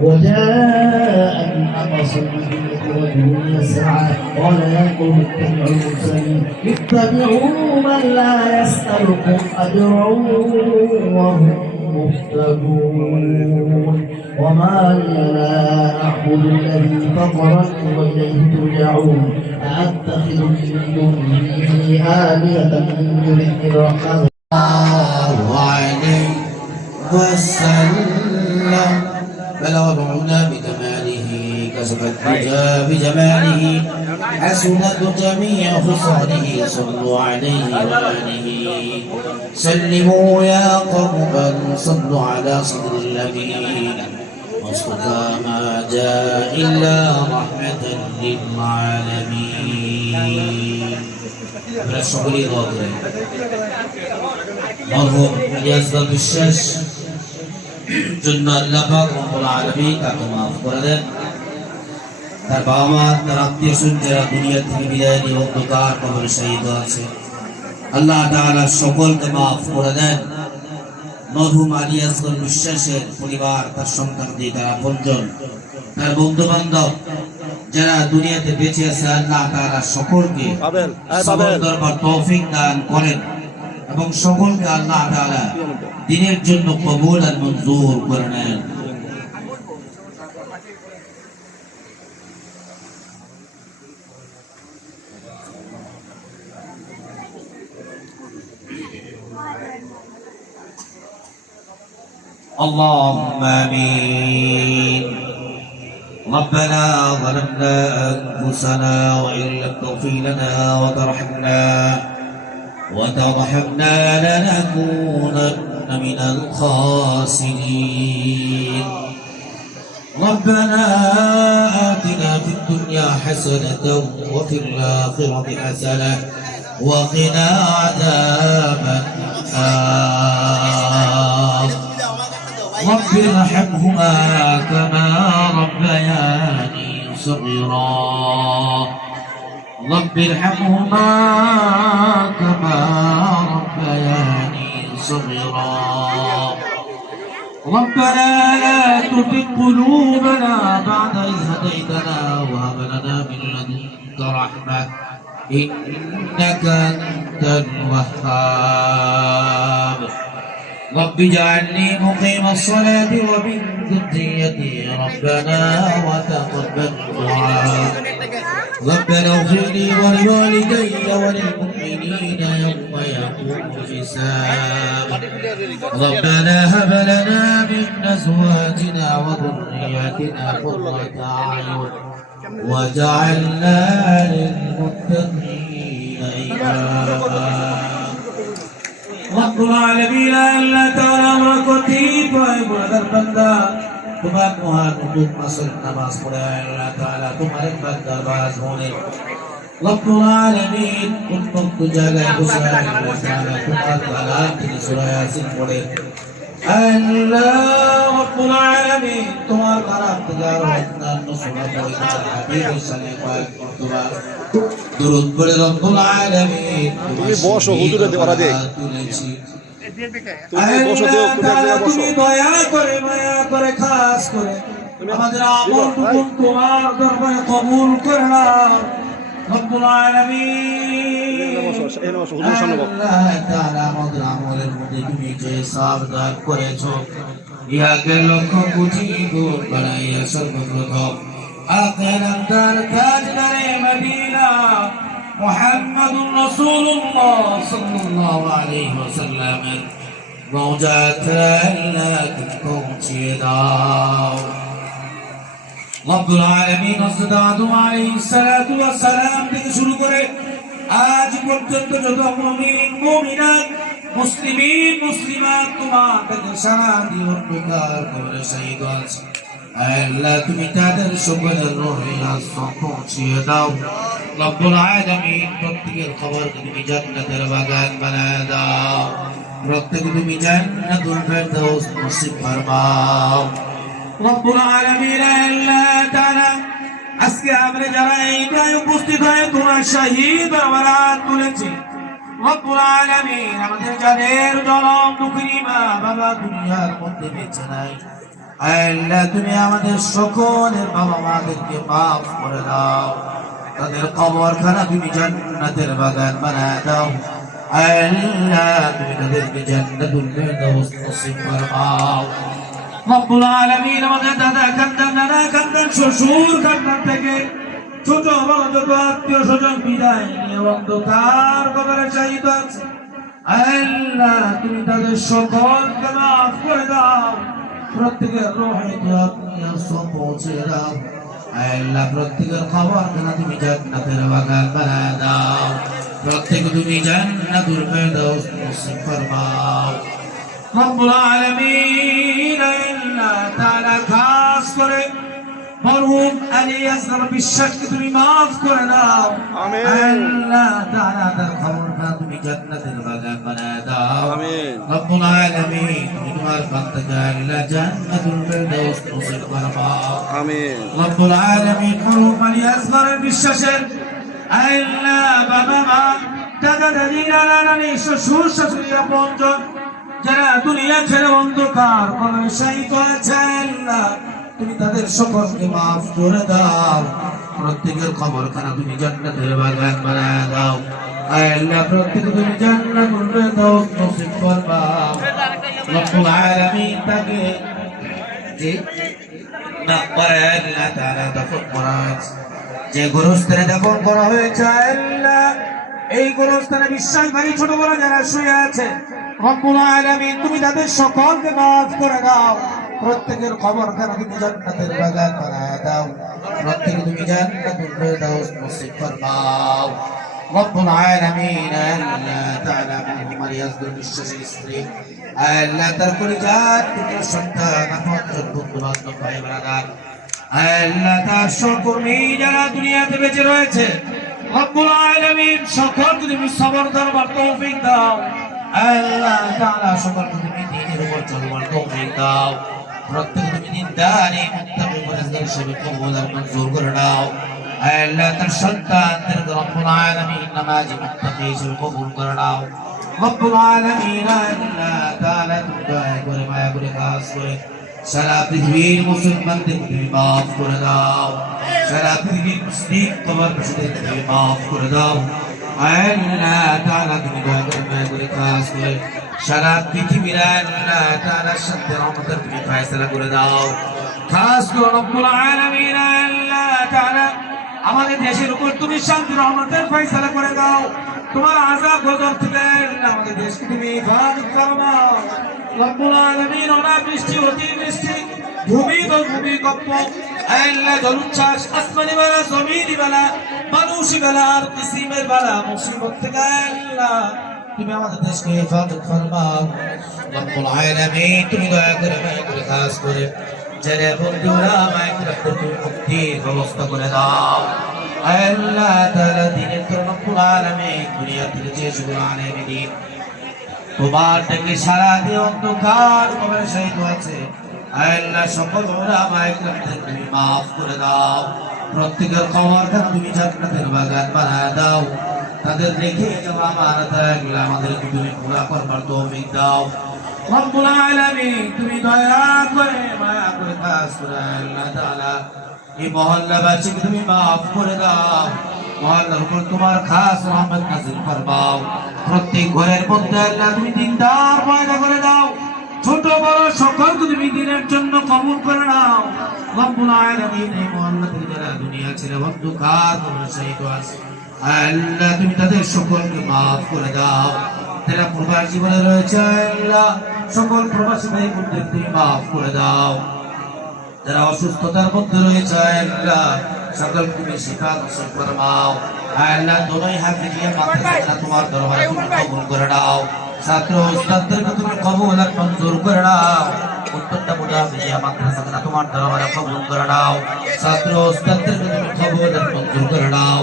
وجاء من أقصى المدينة رجل يسعى قال يا قوم اتبعوا المرسلين اتبعوا من لا يسألكم أجرا وهم مهتدون وما لي لا أعبد الذي فطرني وإليه ترجعون أأتخذ من دونه آلهة من يردني الرحمن عليه وسلم بلغنا بكماله كسبت بجماله حسنت جميع خصاله صلوا عليه وآله سلموا يا قوم بل صلوا على صدر الأمين مصطفى ما جاء إلا رحمة للعالمين সকলেই দোয়া করেন মরহুম ইয়াসদার বিশ্বাস জন্য আল্লাহ পাক রব্বুল আলামিন তাকে মাফ করে দেন তার বাবা মা তার আত্মীয় স্বজন যারা দুনিয়া থেকে বিদায় নিয়ে অন্ধকার কবরে শহীদ আছে আল্লাহ তাআলা সকলকে মাফ করে দেন মরহুম ইয়াসদার বিশ্বাসের পরিবার তার সন্তানদের তার আপনজন তার বন্ধু বান্ধব যারা দুনিয়াতে বেঁচে আছে আল্লাহ তাআলা সকলকে সবর দরবার তৌফিক দান করেন এবং সকলকে আল্লাহ তাআলা দ্বীনের জন্য কবুল আর মঞ্জুর করে নেন اللهم آمين ربنا ظلمنا أنفسنا وإن لم تغفر لنا وترحمنا لنكونن من الخاسرين ربنا آتنا في الدنيا حسنة وفي الآخرة حسنة وقنا عذاب النار رب ارحمهما كما ربياني صغيرا رب ارحمهما كما ربياني صغيرا ربنا لا تزغ قلوبنا بعد إذ هديتنا وهب لنا من لدنك رحمة إنك أنت الوهاب رب اجعلني مقيم الصلاة ومن ذريتي ربنا وتقبل دعاء ربنا اغفر لي ولوالدي وللمؤمنين يوم يقوم الحساب ربنا هب لنا من أزواجنا وذرياتنا قرة أعين واجعلنا للمتقين إماما رب العالمين ألا تعالى أمركتي طيب ودر بندا تمام مهان حقوق مصر نماز پڑھے اللہ تعالی تمہارے بندر باز ہونے رب العالمین ان وقت جگہ گزار اللہ تعالی تمہارے حالات کی سورہ یاسین پڑھے اللہ رب العالمین تمہارے طرف تجار وحدنا نصرہ پڑھے حبیب صلی اللہ علیہ وسلم درود پڑھے رب العالمین তুমি বসো হুজুরে দেওয়ারা দেখ তুমি বসো দেও তুমি দয়া করে মায়া করে খাস করে আমাদের আমলটুকু তোমার দরবারে কবুল করে নাও রব্বুল আলামিন আল্লাহ তাআলা আমাদের আমলের মধ্যে তুমি যে সওয়াব দান করেছো ইহাকে লক্ষ কোটি গুণ বাড়াইয়া সর্বপ্রথম আখিরাত তাজদারে মদিনা محمد رسول الله صلى الله عليه وسلم موجات لكم تشيداو رب العالمين صدق عليه الصلاة والسلام থেকে শুরু করে আজ পর্যন্ত যত মুমিন মুমিনাত মুসলিমিন মুসলিমাত তোমাদের সারা দিয়ে অন্ধকার কবরে শহীদ আছে আল্লাহ তুমি তাদের সকলের রূহে আসমান পৌঁছিয়ে দাও রব্বুল আলামিন প্রত্যেকের খবর তুমি জান্নাতের বাগান বানায় দাও প্রত্যেকে তুমি জান্নাতুল ফেরদাউস নসিব ফরমাও রব্বুল আলামিন আল্লাহ তাআলা আজকে আমরা যারা এইটাই উপস্থিত হয়ে তোমার শহীদ আমরাত তুলেছি রব্বুল আলামিন আমাদের যাদের জনম দুঃখী মা বাবা দুনিয়ার মধ্যে বেঁচে নাই, আল্লাহ তুমি আমাদের সকলের বাবা মাদেরকে মাফ করে দাও, তাদের কবরখানা তুমি জান্নাতের বাগান বানায় দাও। আল্লাহ তুমি তাদেরকে জান্নাতুল ফিরদাউস নসিব ফরমাও। রব্বুল আলামিন আমাদের দাদা খানদান নানা খানদান শ্বশুর খানদান থেকে ছোট বড় যত আত্মীয় স্বজন বিদায় নিয়ে অন্ধকার কবরে শায়িত আছে, আল্লাহ তুমি তাদের সকলকে মাফ করে দাও, প্রত্যেকের রোহে দুনিয়া সব পৌঁছে দাও। আল্লাহ প্রত্যেকের খাবারখানা তুমি জান্নাতের বাগান বানায় দাও, প্রত্যেকে তুমি জান্নাতুল ফিরদাউস নসিব ফরমাও। রব্বুল আলামিন আল্লাহ তাআলা খাস করে মরহুম আলী আসগর বিশ্বাসকে তুমি মাফ করে দাও। আমিন। আল্লাহ তাআলা তার খাবারখানা তুমি জান্নাতের বাগান বানায় দাও। আমিন। রব্বুল আলামিন তুমি তোমার বান্দাকে আল্লাহ জান্নাতুল ফিরদাউস নসিব ফরমাও। আমিন। রব্বুল আলামিন মরহুম আলী আসগর বিশ্বাসের আল্লাহ বাবা মা দাদা দাদি নানা নানি শ্বশুর শাশুড়ি আপনজন যারা দুনিয়া ছেড়ে অন্ধকার কবরে শায়িত আছে, আল্লাহ তুমি তাদের সকলকে মাফ করে দাও, প্রত্যেকের কবরখানা তুমি জান্নাতের বাগান বানায় দাও। আল্লাহ প্রত্যেকে তুমি জান্নাতুল ফিরদাউস নসিব ফরমাও। রব্বুল আলামিন তাকে যে মাকবারে আল্লাহ তাআলা দাফন করা হয়েছে, যে গোরস্থানে দাফন করা হয়েছে, আল্লাহ এই গোরস্থানে বিশ্বাসী ছোট বড় যারা শুয়ে আছে, রব্বুল আলামিন তুমি তাদের সকলকে মাফ করে দাও, প্রত্যেকের কবরখানা তুমি জান্নাতের বাগান বানায় দাও, প্রত্যেকে তুমি জান্নাতুল ফিরদাউস নসিব ফরমাও। রব্বুল আলামিন আল্লাহ তাআলা মুহাম্মদ ইয়াসদুল বিশ্বাসের স্ত্রী, আল্লাহ তার পরিবার পুত্র সন্তান আপনজন বন্ধু বান্ধব ভাই ব্রাদার, আল্লাহ তার সহকর্মী যারা দুনিয়াতে বেঁচে রয়েছে, রব্বুল আলামিন সকলকে তুমি সবর করবার তৌফিক দাও। আল্লাহ তাআলা সকলকে তুমি দ্বীনের উপর চলবার তৌফিক দাও, প্রত্যেকে তুমি দিনদারি মুত্তাকি পরহেজগার হিসেবে কবুল আর মঞ্জুর করে দাও। আল্লাহ তার সন্তানদের রব্বুল আলামিন নামাজি মুত্তাকি হিসেবে কবুল করে দাও। রব্বুল আলামিন আল্লাহ তাআলা তুমি দয়া করে মায়া করে খাস করে সারা পৃথিবীর মুসলমানদের তুমি মাফ করে দাও, সারা পৃথিবীর মুসলিম কবরবাসীদের তুমি মাফ করে দাও। আল্লাহ তাআলা তুমি দয়া করে মায়া করে খাস করে সারা পৃথিবীর আল্লাহ তাআলা শান্তি রহমতের তুমি ফয়সালা করে দাও। খাস করে রব্বুল আলামিন আল্লাহ তাআলা আমাদের দেশের উপর তুমি শান্তি রহমতের ফয়সালা করে দাও। তোমার আযাব গজব থেকে আমাদের দেশকে তুমি হেফাজত ফরমাও। রব্বুল আলামিন অনাবৃষ্টি অতিবৃষ্টি ভূমিকম্প আল্লাহ জলোচ্ছ্বাস আসমানি বালা জমিনি বালা মানুষি বালা আর কিসিমের বালা মুসিবত থেকে আল্লাহ তুমি আমাদের দেশকে হেফাজত ফরমাও। রব্বুল আলামিন তুমি দয়া করে মায়া করে খাস করে যারা বন্ধুরা মায়া করে তুমি মুক্তির ব্যবস্থা করে দাও। আল্লাহ তাআলা দ্বীনের জন্য রব্বুল আলামিন দুনিয়া থেকে যে সকল আলেম দ্বীন তোমার থেকে সারা দিয়ে অন্ধকার কবরে শায়িত আছে, আল্লাহ সকল ওলামায়ে কেরামদের তুমি মাফ করে দাও, প্রত্যেকের কবরখানা তুমি জান্নাতের বাগান বানায় দাও, তাদের রেখে যাওয়া আমানত আল্লাহ আমাদেরকে তুমি পুরা করবার তৌফিক দাও। রব্বুল আলামিন তুমি দয়া করে মায়া করে খাস করে আল্লাহ তাআলা এই মহল্লাবাসীকে তুমি মাফ করে দাও, মহল্লার উপর তোমার খাস রহমত নাযিল ফরমাও। প্রত্যেক ঘরের মধ্যে আল্লাহ তুমি দিনদার পয়দা করে দাও, ছোট বড় সকলকে তুমি দিনের জন্য কবুল করে নাও। রব্বুল আলামিন এই মহল্লা থেকে যারা দুনিয়া ছেড়ে অন্ধকার কবরে শায়িত আছে, আল্লাহ তুমি তাদের সকলকে মাফ করে দাও। যারা প্রবাস জীবনে রয়েছে আল্লাহ সকল প্রবাসী ভাই বোনদের তুমি মাফ করে দাও। যারা অসুস্থতার মধ্যে রয়েছে আল্লাহ সকলকে তুমি শিফা নসিব ফরমাও। আল্লাহ দুই হাফিজিয়া মাদ্রাসা তোমার দরবারে তুমি কবুল করে নাও, ছাত্র উস্তাদদেরকে তুমি কবুল আর মঞ্জুর করে নাও। উত্তরটা মুজাহিদিয়া মাদ্রাসা তোমার দরবারে কবুল করে নাও, ছাত্র উস্তাদদেরকে তুমি কবুল আর মঞ্জুর করে নাও।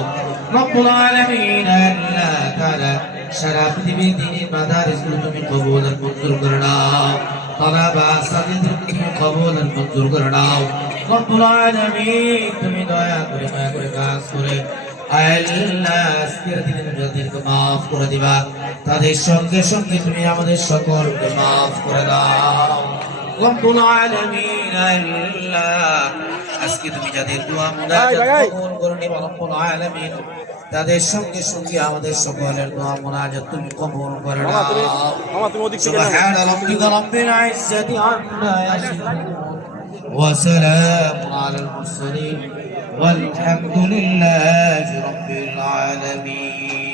রব্বুল আলামিন আল্লাহ তাআলা সারা পৃথিবীর দ্বীনের মাদারিসগুলো তুমি কবুল আর মঞ্জুর করে নাও, তালাবা সাজিদদেরকে তুমি কবুল আর মঞ্জুর করে নাও। রব্বুল আলামিন তুমি দয়া করে মায়া করে কাজ করে আল্লাহ আজকের দিনে যাদেরকে মাফ করে দিবা তাদের সঙ্গে সঙ্গে তুমি আমাদের সকলকে মাফ করে দাও রব্বুল আলামিন আল্লাহ আজকে তুমি যাদের দোয়া মুনাজাত কবুল করে নিবা রব্বুল আলামিন তাদের সঙ্গে সঙ্গে আমাদের সকলের দোয়া মুনাজাত তুমি কবুল করে নাও সুবহান রাব্বিকা রাব্বিল ইজ্জাতি আম্মা ইয়াসিফুন ওয়া সালামুন আলাল মুরসালিন والحمد لله رب العالمين